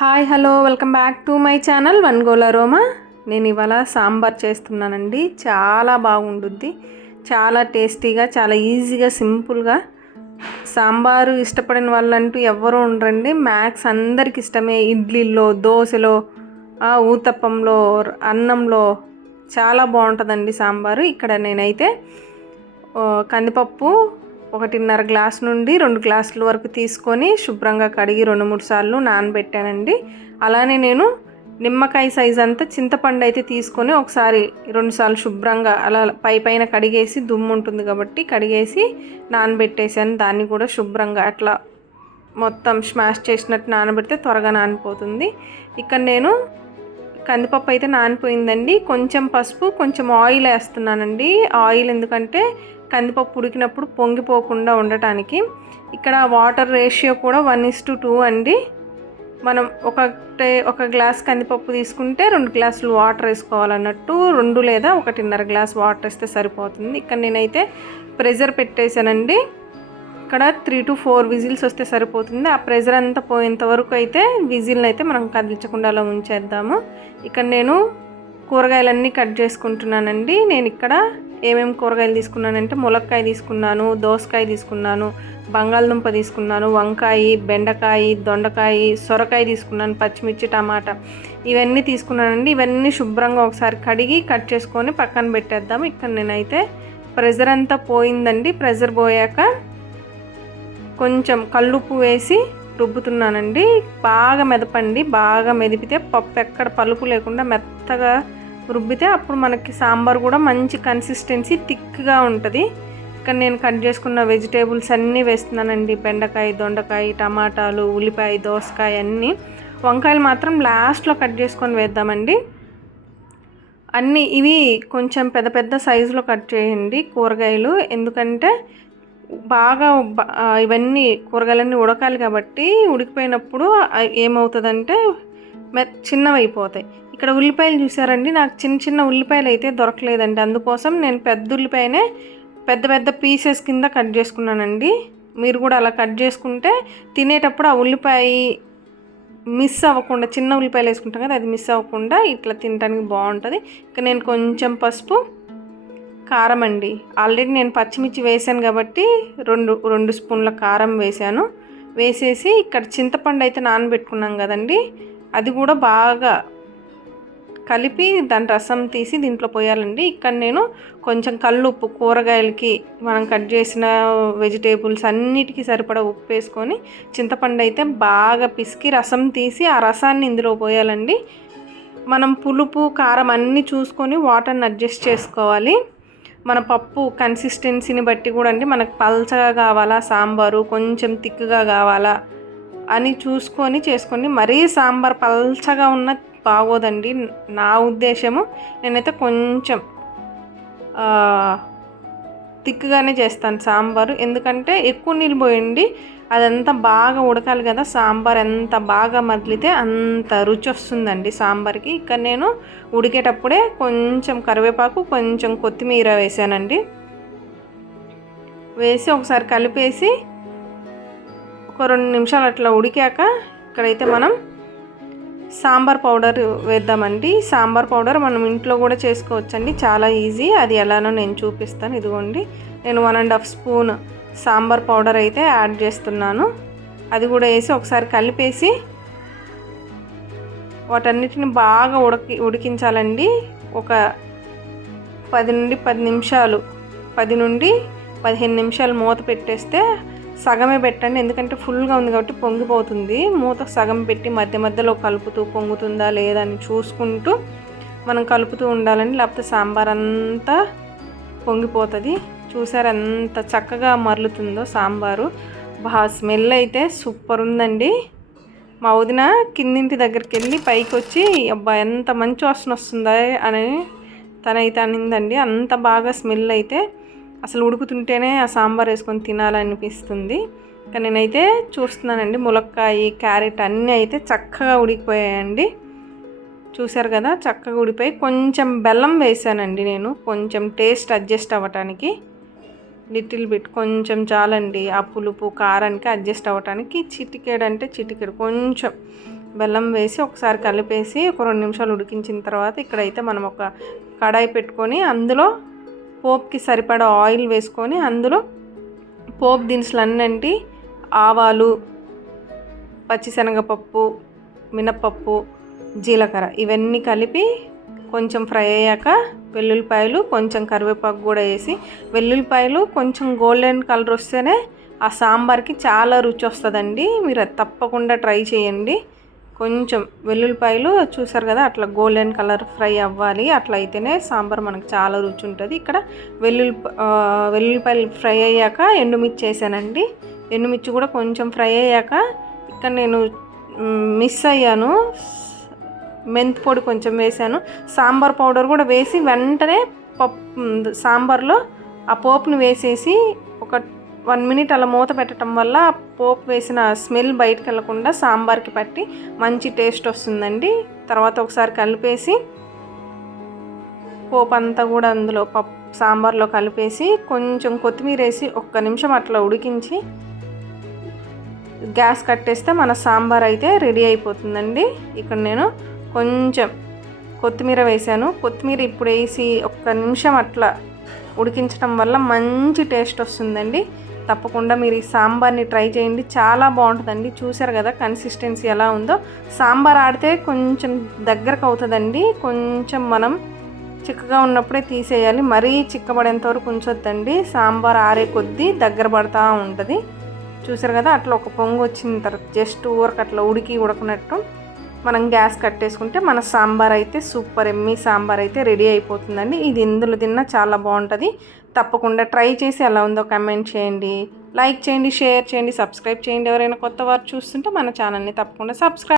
Hi hello welcome back to my channel one goal aroma. నేను ఇవాళ సాంబార్ చేస్తున్నానండి. చాలా బాగుంటుంది, చాలా టేస్టీగా, చాలా ఈజీగా, సింపుల్గా. సాంబారు ఇష్టపడిన వాళ్ళంటూ ఎవరు ఉండరండి. మ్యాక్స్ అందరికి ఇష్టమే. ఇడ్లీలో, దోశలో, ఊతప్పంలో, అన్నంలో చాలా బాగుంటుందండి సాంబారు. ఇక్కడ నేనైతే కందిపప్పు 1.5 గ్లాస్ నుండి 2 గ్లాసుల వరకు తీసుకొని శుభ్రంగా కడిగి 2-3 సార్లు నానబెట్టానండి. అలానే నేను నిమ్మకాయ సైజ్ అంతా చింతపండు అయితే తీసుకొని ఒకసారి 2 సార్లు శుభ్రంగా అలా పైన కడిగేసి, దుమ్ము ఉంటుంది కాబట్టి కడిగేసి నానబెట్టేసాను. దాన్ని కూడా శుభ్రంగా అట్లా మొత్తం స్మాష్ చేసినట్టు నానబెడితే త్వరగా నానిపోతుంది. ఇక్కడ నేను కందిపప్పు అయితే నానిపోయిందండి. కొంచెం పసుపు, కొంచెం ఆయిల్ వేస్తున్నానండి. ఆయిల్ ఎందుకంటే కందిపప్పు ఉడికినప్పుడు పొంగిపోకుండా ఉండటానికి. ఇక్కడ వాటర్ రేషియో కూడా 1:2 అండి. మనం ఒక గ్లాస్ కందిపప్పు తీసుకుంటే 2 గ్లాసులు వాటర్ వేసుకోవాలన్నట్టు. 2 లేదా 1.5 గ్లాస్ వాటర్ వేస్తే సరిపోతుంది. ఇక్కడ నేనైతే ప్రెషర్ పెట్టేశానండి. ఇక్కడ 3 to 4 విజిల్స్ వస్తే సరిపోతుంది. ఆ ప్రెషర్ అంతా పోయేంత వరకు అయితే విజిల్ని అయితే మనం కదిలించకుండా అలా ఉంచేద్దాము. ఇక్కడ నేను కూరగాయలన్నీ కట్ చేసుకుంటున్నానండి. నేను ఇక్కడ ఏమేమి కూరగాయలు తీసుకున్నానంటే ములక్కాయ తీసుకున్నాను, దోసకాయ తీసుకున్నాను, బంగాళదుంప తీసుకున్నాను, వంకాయ, బెండకాయ, దొండకాయ, సొరకాయ తీసుకున్నాను, పచ్చిమిర్చి, టమాటా ఇవన్నీ తీసుకున్నానండి. ఇవన్నీ శుభ్రంగా ఒకసారి కడిగి కట్ చేసుకొని పక్కన పెట్టేద్దాము. ఇక్కడ నేనైతే ప్రెషర్ అంతా పోయిందండి. ప్రెషర్ పోయాక కొంచెం కల్లుప్పు వేసి రుబ్బుతున్నానండి. బాగా మెదపండి. బాగా మెదిపితే పప్పు ఎక్కడ పలుకు లేకుండా మెత్తగా రుబ్బితే అప్పుడు మనకి సాంబార్ కూడా మంచి కన్సిస్టెన్సీ థిక్గా ఉంటుంది. ఇక్కడ నేను కట్ చేసుకున్న వెజిటేబుల్స్ అన్నీ వేస్తున్నానండి. బెండకాయ, దొండకాయ, టమాటాలు, ఉల్లిపాయ, దోసకాయ అన్నీ. వంకాయలు మాత్రం లాస్ట్లో కట్ చేసుకొని వేద్దామండి. అన్నీ ఇవి కొంచెం పెద్ద పెద్ద సైజులో కట్ చేయండి కూరగాయలు. ఎందుకంటే బాగా ఇవన్నీ కూరగాయలన్నీ ఉడకాలి కాబట్టి ఉడికిపోయినప్పుడు ఏమవుతుందంటే చిన్నవి అయిపోతాయి. ఇక్కడ ఉల్లిపాయలు చూసారండి, నాకు చిన్న చిన్న ఉల్లిపాయలు అయితే దొరకలేదండి. అందుకోసం నేను పెద్ద ఉల్లిపాయనే పెద్ద పెద్ద పీసెస్ కింద కట్ చేసుకున్నానండి. మీరు కూడా అలా కట్ చేసుకుంటే తినేటప్పుడు ఆ ఉల్లిపాయ మిస్ అవ్వకుండా, చిన్న ఉల్లిపాయలు వేసుకుంటాం కదా, అది మిస్ అవ్వకుండా ఇట్లా తినడానికి బాగుంటుంది. ఇక నేను కొంచెం పసుపు, కారం అండి. ఆల్రెడీ నేను పచ్చిమిర్చి వేసాను కాబట్టి 2 స్పూన్ల కారం వేసాను. వేసేసి ఇక్కడ చింతపండు అయితే నానబెట్టుకున్నాం కదండి, అది కూడా బాగా కలిపి దాని రసం తీసి దీంట్లో పోయాలండి. ఇక్కడ నేను కొంచెం కల్లుప్పు, కూరగాయలకి మనం కట్ చేసిన వెజిటేబుల్స్ అన్నిటికీ సరిపడా ఉప్పు వేసుకొని చింతపండు అయితే బాగా పిసికి రసం తీసి ఆ రసాన్ని ఇందులో పోయాలండి. మనం పులుపు, కారం అన్నీ చూసుకొని వాటర్ని అడ్జస్ట్ చేసుకోవాలి. మన పప్పు కన్సిస్టెన్సీని బట్టి కూడా అండి, మనకు పల్చగా కావాలా సాంబారు, కొంచెం థిక్గా కావాలా అని చూసుకొని చేసుకోండి. మరీ సాంబార్ పల్చగా ఉన్న బాగోదండి నా ఉద్దేశము. నేనైతే కొంచెం థిక్గానే చేస్తాను సాంబారు. ఎందుకంటే ఎక్కువ నీళ్ళు పోయండి, అదంతా బాగా ఉడకాలి కదా. సాంబార్ ఎంత బాగా మదిలితే అంత రుచి వస్తుందండి సాంబార్కి. ఇక్కడ నేను ఉడికేటప్పుడే కొంచెం కరివేపాకు, కొంచెం కొత్తిమీర వేసానండి. వేసి ఒకసారి కలిపేసి ఒక 2 నిమిషాలు అట్లా ఉడికాక ఇక్కడైతే మనం సాంబార్ పౌడర్ వేద్దామండి. సాంబార్ పౌడర్ మనం ఇంట్లో కూడా చేసుకోవచ్చండి, చాలా ఈజీ. అది ఎలానో నేను చూపిస్తాను. ఇదిగోండి, నేను 1.5 స్పూన్ సాంబార్ పౌడర్ అయితే యాడ్ చేస్తున్నాను. అది కూడా వేసి ఒకసారి కలిపేసి వాటన్నిటిని బాగా ఉడికించాలండి. ఒక 10 నుండి 15 నిమిషాలు మూత పెట్టేస్తే, సగమే పెట్టండి ఎందుకంటే ఫుల్గా ఉంది కాబట్టి పొంగిపోతుంది. మూత సగం పెట్టి మధ్య మధ్యలో కలుపుతూ పొంగుతుందా లేదా అని చూసుకుంటూ మనం కలుపుతూ ఉండాలండి, లేకపోతే సాంబార్ అంతా పొంగిపోతుంది. చూసారు ఎంత చక్కగా మరలుతుందో సాంబారు. స్మెల్ అయితే సూపర్ ఉందండి. మా వదిన కిందింటి దగ్గరికి వెళ్ళి పైకి వచ్చి అబ్బా ఎంత మంచి వాసన వస్తుందా అని తనైతే అనిందండి. అంత బాగా స్మెల్ అయితే అసలు ఉడుకుతుంటేనే ఆ సాంబార్ వేసుకొని తినాలనిపిస్తుంది. కానీ నేనైతే చూస్తున్నానండి, ములక్కాయ, క్యారెట్ అన్నీ అయితే చక్కగా ఉడికిపోయాయండి. చూసారు కదా, చక్కగా ఉడిపోయి కొంచెం బెల్లం వేసానండి నేను, కొంచెం టేస్ట్ అడ్జస్ట్ అవ్వటానికి. లిటిల్ బిట్ కొంచెం చాలండి, ఆ పులుపు కారానికి అడ్జస్ట్ అవ్వటానికి. చిటికెడు అంటే చిటికెడు కొంచెం బెల్లం వేసి ఒకసారి కలిపేసి ఒక 2 నిమిషాలు ఉడికించిన తర్వాత ఇక్కడైతే మనం ఒక కడాయి పెట్టుకొని అందులో పోపుకి సరిపడా ఆయిల్ వేసుకొని అందులో పోపు దినుసులన్నీ ఆవాలు, పచ్చిశనగపప్పు, మినప్పప్పు, జీలకర్ర ఇవన్నీ కలిపి కొంచెం ఫ్రై అయ్యాక వెల్లుల్లిపాయలు, కొంచెం కరివేపాకు కూడా వేసి, వెల్లుల్లిపాయలు కొంచెం గోల్డెన్ కలర్ వస్తేనే ఆ సాంబార్కి చాలా రుచి వస్తుందండి. మీరు అది తప్పకుండా ట్రై చేయండి. కొంచెం వెల్లుల్లిపాయలు చూసారు కదా అట్లా గోల్డెన్ కలర్ ఫ్రై అవ్వాలి. అట్లా అయితేనే సాంబార్ మనకు చాలా రుచి ఉంటుంది. ఇక్కడ వెల్లుల్లిపాయలు ఫ్రై అయ్యాక ఎండుమిర్చి వేసానండి. ఎండుమిర్చి కూడా కొంచెం ఫ్రై అయ్యాక ఇక్కడ నేను మిస్ అయ్యాను, మెంతి పొడి కొంచెం వేసాను, సాంబార్ పౌడర్ కూడా వేసి వెంటనే సాంబార్లో ఆ పోపుని వేసేసి ఒక 1 మినిట్ అలా మూత పెట్టడం వల్ల పోపు వేసిన స్మెల్ బయటకు వెళ్ళకుండా సాంబార్కి పట్టి మంచి టేస్ట్ వస్తుందండి. తర్వాత ఒకసారి కలిపేసి పోపు అంతా కూడా అందులో సాంబార్లో కలిపేసి కొంచెం కొత్తిమీర వేసి 1 నిమిషం అట్లా ఉడికించి గ్యాస్ కట్టేస్తే మన సాంబార్ అయితే రెడీ అయిపోతుందండి. ఇక్కడ నేను కొంచెం కొత్తిమీర వేసాను. కొత్తిమీర ఇప్పుడు వేసి 1 నిమిషం అట్లా ఉడికించడం వల్ల మంచి టేస్ట్ వస్తుందండి. తప్పకుండా మీరు ఈ సాంబార్ని ట్రై చేయండి, చాలా బాగుంటుందండి. చూసారు కదా కన్సిస్టెన్సీ ఎలా ఉందో. సాంబార్ ఆడితే కొంచెం దగ్గరకు అవుతుందండి. కొంచెం మనం చిక్కగా ఉన్నప్పుడే తీసేయాలి, మరీ చిక్కబడేంత వరకు ఉంచొద్దండి. సాంబార్ ఆరే కొద్దీ దగ్గర పడుతూ ఉంటుంది. చూసారు కదా అట్లా ఒక పొంగు వచ్చిన తర్వాత జస్ట్ ఊరకు అట్లా ఉడకనట్టు మనం గ్యాస్ కట్టేసుకుంటే మన సాంబార్ అయితే సూపర్ ఎమ్మీ సాంబార్ అయితే రెడీ అయిపోతుందండి. ఇది ఇందులో తిన్నా చాలా బాగుంటుంది. తప్పకుండా ట్రై చేసి ఎలా ఉందో కామెంట్ చేయండి, లైక్ చేయండి, షేర్ చేయండి, సబ్స్క్రైబ్ చేయండి. ఎవరైనా కొత్త వారు చూస్తుంటే మన ఛానల్ని తప్పకుండా సబ్స్క్రైబ్